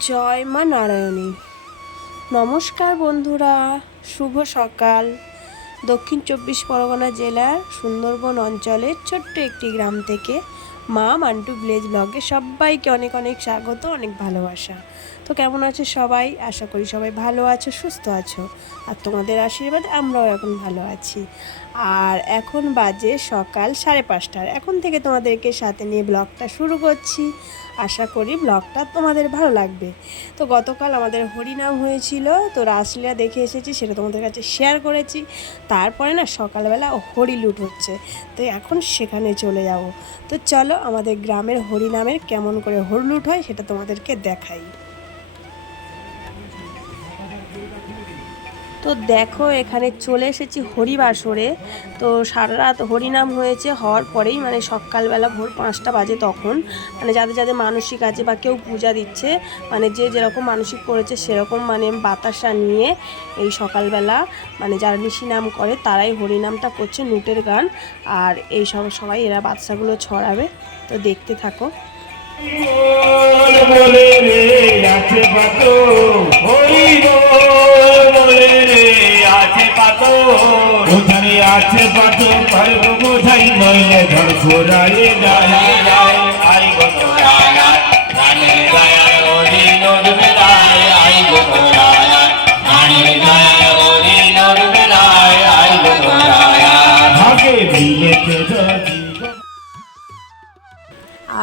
জয় মা নারায়ণী। নমস্কার বন্ধুরা, শুভ সকাল। দক্ষিণ চব্বিশ পরগনা জেলার সুন্দরবন অঞ্চলের ছোট্ট একটি গ্রাম থেকে মা মান্টু ভিলেজ ব্লগে সবাইকে অনেক অনেক স্বাগত, অনেক ভালোবাসা। তো কেমন আছো সবাই? আশা করি সবাই ভালো আছো, সুস্থ আছো। আর তোমাদের আশীর্বাদ, আমরাও এখন ভালো আছি। আর এখন বাজে সকাল সাড়ে পাঁচটার। এখন থেকে তোমাদেরকে সাথে নিয়ে ব্লগটা শুরু করছি। আশা করি ব্লগটা তোমাদের ভালো লাগবে। তো গতকাল আমাদের হরিনাম হয়েছিল, তো রাসলীলা দেখে এসেছি, সেটা তোমাদের কাছে শেয়ার করেছি। তারপরে না সকালবেলা হরি লুট হচ্ছে। তো এখন সেখানে চলে যাব। তো চলো আমাদের গ্রামের হরিনামের কেমন করে হরি লুট হয়, সেটা তোমাদেরকে দেখাই। তো দেখো, এখানে চলে এসেছি হরিবাসরে। তো সারা রাত হরিনাম হয়েছে, হওয়ার পরেই মানে সকালবেলা ভোর পাঁচটা বাজে তখন। মানে যাদের যাদের মানসিক আছে বা কেউ পূজা দিচ্ছে মানে যে যেরকম মানসিক করেছে সেরকম মানে বাতাসা নিয়ে এই সকালবেলা মানে যারা নিশি নাম করে তারাই হরিনামটা করছে, নুটের গান। আর এই সব সবাই এরা বাতাসাগুলো ছড়াবে। তো দেখতে থাকো। বল রে, আছে পাত, হরি বল রে, আছে পাত। ওখানে আছে পাত, পারব বোঝাই ধর ফোরায়ে যায়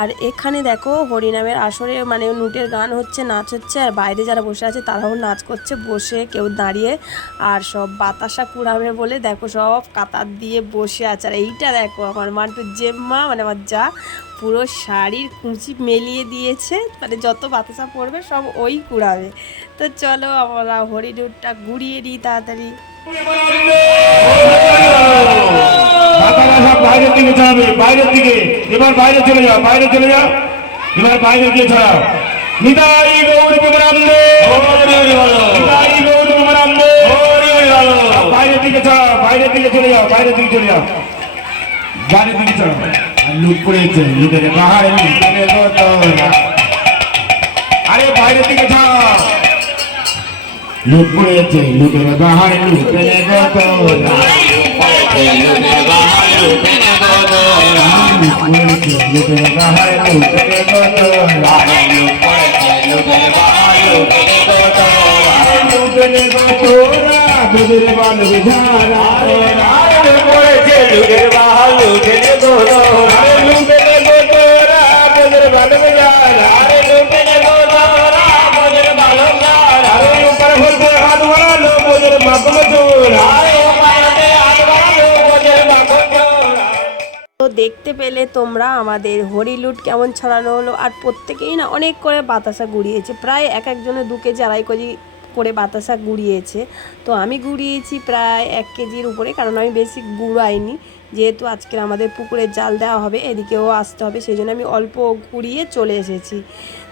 আর এখানে দেখো হরিনামের আসরে মানে নুটের গান হচ্ছে, নাচ হচ্ছে, আর বাইরে যারা বসে আছে তারাও নাচ করছে, বসে কেউ দাঁড়িয়ে, আর সব বাতাসা কুড়াবে বলে দেখো সব কাতার দিয়ে বসে আছে। আর এইটা দেখো আমার মান্টুর জেম্মা মানে আমার যা পুরো শাড়ির কুঁচি মেলিয়ে দিয়েছে মানে যত বাতাসা পড়বে সব ওই কুড়াবে। তো চলো আমরা হরিডুরটা ঘুরিয়ে দিই তাড়াতাড়ি। সব বাইরের দিকে ছড়াবে বাইরের দিকে। এবার বাইরে চলে যাও বাইরে চলে যাও। এবার বাইরে গিয়ে ছড়াও নিতাই গৌর প্রোগ্রামদে নিতাই গৌর বাইরের দিকে ছড়াও বাইরের দিকে চলে যাও বাইরের দিকে চলে যাও। বাইরের দিকে ছড়াও পড়েছে লুটের বাহারে লুটের আরে বাইরের দিকে ছড়াও পড়েছে লুটের বাহারে লুটের গোতরা। ঝুড়ে বাহালু ঝেড়ে দোড় তো দেখতে পেলে তোমরা আমাদের হরি লুট কেমন ছড়ানো হলো আর প্রত্যেকেই না অনেক করে বাতাসা গুড়িয়েছে। প্রায় এক একজনে দু কেজি আড়াই কেজি করে বাতাসা গুড়িয়েছে। তো আমি গুড়িয়েছি প্রায় এক কেজির উপরে, কারণ আমি বেশি গুড়াইনি। যেহেতু আজকের আমাদের পুকুরে জাল দেওয়া হবে, এদিকেও আসতে হবে, সেই জন্য আমি অল্প গুড়িয়ে চলে এসেছি।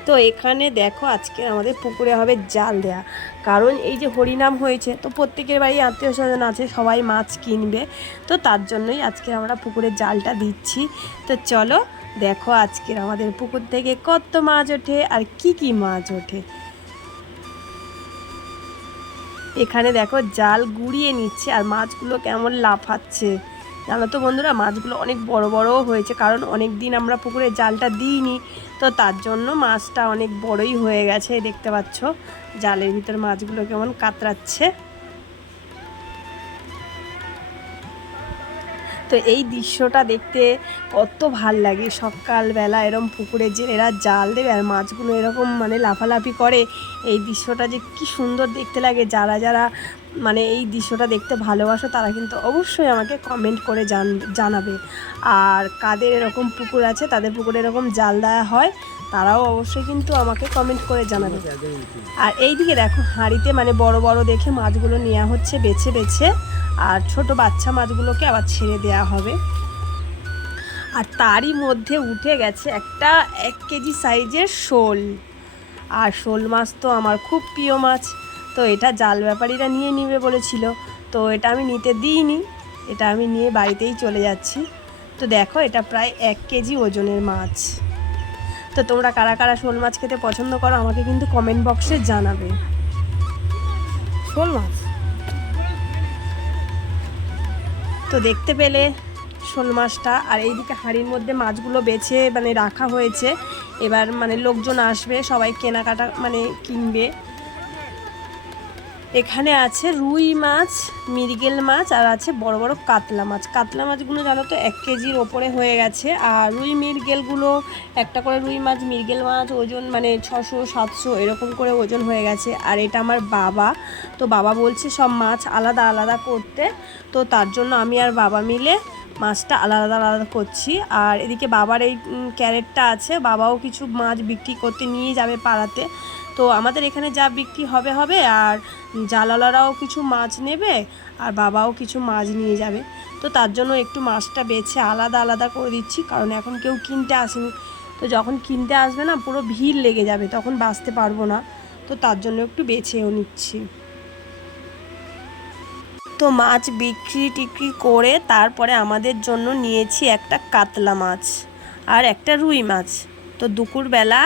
তো এখানে দেখো আজকে আমাদের পুকুরে হবে জাল দেয়া। কারণ এই যে হরিনাম হয়েছে, তো প্রত্যেকের বাড়ি আত্মীয় স্বজন আছে, সবাই মাছ কিনবে। তো তার জন্যই আজকে আমরা পুকুরে জালটা দিচ্ছি। তো চলো দেখো আজকের আমাদের পুকুর থেকে কত মাছ ওঠে আর কি কি মাছ ওঠে। এখানে দেখো জাল গুড়িয়ে নিচ্ছে আর মাছগুলো কেমন লাফাচ্ছে। জানো তো বন্ধুরা, মাছগুলো অনেক বড় বড়ও হয়েছে, কারণ অনেক দিন আমরা পুকুরে জালটা দিইনি, তো তার জন্য মাছটা অনেক বড়ই হয়ে গেছে, দেখতে পাচ্ছ। জালের ভিতর মাছগুলো কেমন কাতরাচ্ছে। তো এই দৃশ্যটা দেখতে কত ভালো লাগে। সকালবেলা এরম পুকুরে যে এরা জাল দেবে আর মাছগুলো এরকম মানে লাফালাফি করে, এই দৃশ্যটা যে কি সুন্দর দেখতে লাগে। যারা যারা মানে এই দৃশ্যটা দেখতে ভালোবাসো তারা কিন্তু অবশ্যই আমাকে কমেন্ট করে জান, জানাবে। আর কাদের এরকম পুকুর আছে, তাদের পুকুরে এরকম জাল দেওয়া হয়, তারাও অবশ্যই কিন্তু আমাকে কমেন্ট করে জানাবে। আর এই দিকে দেখো হাঁড়িতে মানে বড় বড় দেখে মাছগুলো নেওয়া হচ্ছে বেছে বেছে। আর ছোট বাচ্চা মাছগুলোকে আবার ছেড়ে দেওয়া হবে। আর তারই মধ্যে উঠে গেছে একটা এক কেজি সাইজের শোল। আর শোল মাছ তো আমার খুব প্রিয় মাছ। তো এটা জাল ব্যাপারীরা নিয়ে নিবে বলেছিল। তো এটা আমি নিতে দিইনি। এটা আমি নিয়ে বাড়িতেই চলে যাচ্ছি। তো দেখো এটা প্রায় এক কেজি ওজনের মাছ। তো তোমরা কারা কারা শোল মাছ খেতে পছন্দ করো আমাকে কিন্তু কমেন্ট বক্সে জানাবে। শোল মাছ? তো দেখতে পেলে শোল মাছটা। আর এইদিকে হাঁড়ির মধ্যে মাছগুলো বেছে মানে রাখা হয়েছে। এবার মানে লোকজন আসবে, সবাই কেনাকাটা মানে কিনবে। এখানে আছে রুই মাছ, মৃগেল মাছ, আর আছে বড় বড় কাতলা মাছ। কাতলা মাছগুলো জানো তো, এক কেজির ওপরে হয়ে গেছে। আর রুই মৃগেলগুলো, একটা করে রুই মাছ, মৃগেল মাছ, ওজন মানে ছশো, সাতশো, এরকম করে ওজন হয়ে গেছে। আর এটা আমার বাবা। তো বাবা বলছে সব মাছ আলাদা আলাদা করতে। তো তার জন্য আমি আর বাবা মিলে মাছটা আলাদা আলাদা করছি। আর এদিকে বাবার এই ক্যারেটটা আছে। বাবাও কিছু মাছ বিক্রি করতে নিয়ে যাবে পাড়াতে। তো আমাদের এখানে যা বিক্রি হবে হবে। আর জালালারাও কিছু মাছ নেবে আর বাবাও কিছু মাছ নিয়ে যাবে। তো তার জন্য একটু মাছটা বেছে আলাদা আলাদা করে দিচ্ছি, কারণ এখন কেউ কিনতে আসেনি। তো যখন কিনতে আসবে না, পুরো ভিড় লেগে যাবে, তখন বাঁচতে পারব না। তো তার জন্য একটু বেছেও নিচ্ছি। তো মাছ বিক্রি টিক্রি করে তারপরে আমাদের জন্য নিয়েছি একটা কাতলা মাছ আর একটা রুই মাছ। তো দুপুরবেলা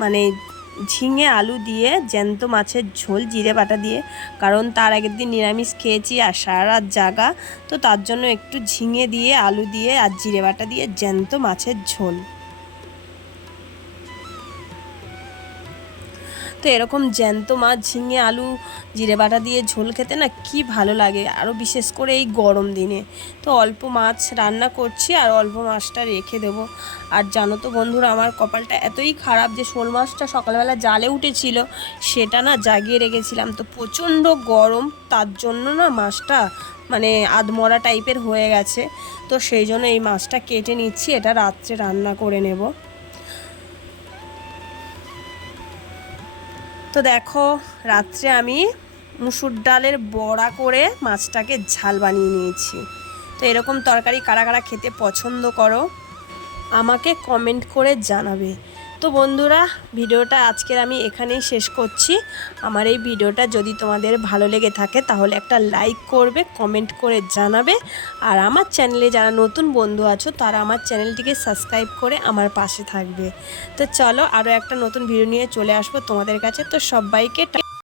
মানে ঝিঙে আলু দিয়ে জ্যান্ত মাছের ঝোল, জিরে বাটা দিয়ে, কারণ তার আগের দিন নিরামিষ খেয়েছি আর সারা রাত জাগা, তো তার জন্য একটু ঝিঙে দিয়ে, আলু দিয়ে আর জিরে বাটা দিয়ে জ্যান্ত মাছের ঝোল। তো এরকম জ্যান্ত মাছ, ঝিঙে, আলু, জিরে বাটা দিয়ে ঝোল খেতে না কি ভালো লাগে। আরও বিশেষ করে এই গরম দিনে। তো অল্প মাছ রান্না করছি আর অল্প মাছটা রেখে দেব। আর জানো তো বন্ধুরা, আমার কপালটা এতই খারাপ যে শোল মাছটা সকালবেলা জালে উঠেছিল, সেটা না জাগিয়ে রেখেছিলাম। তো প্রচণ্ড গরম, তার জন্য না মাছটা মানে আধমরা টাইপের হয়ে গেছে। তো সেই জন্য এই মাছটা কেটে নিচ্ছি, এটা রাত্রে রান্না করে নেব। তো দেখো, রাত্রে আমি মুসুর ডালের বড়া করে মাছটাকে ঝাল বানিয়ে নিয়েছি। তো এরকম তরকারি কারা কারা খেতে পছন্দ করো, আমাকে কমেন্ট করে জানাবে। তো বন্ধুরা, ভিডিওটা আজকের আমি এখানেই শেষ করছি। আমার এই ভিডিওটা যদি তোমাদের ভালো লেগে থাকে, তাহলে একটা লাইক করবে, কমেন্ট করে জানাবে। আর আমার চ্যানেলে যারা নতুন বন্ধু আছো, তারা আমার চ্যানেলটিকে সাবস্ক্রাইব করে আমার পাশে থাকবে। তো চলো আরও একটা নতুন ভিডিও নিয়ে চলে আসব তোমাদের কাছে। তো সবাইকে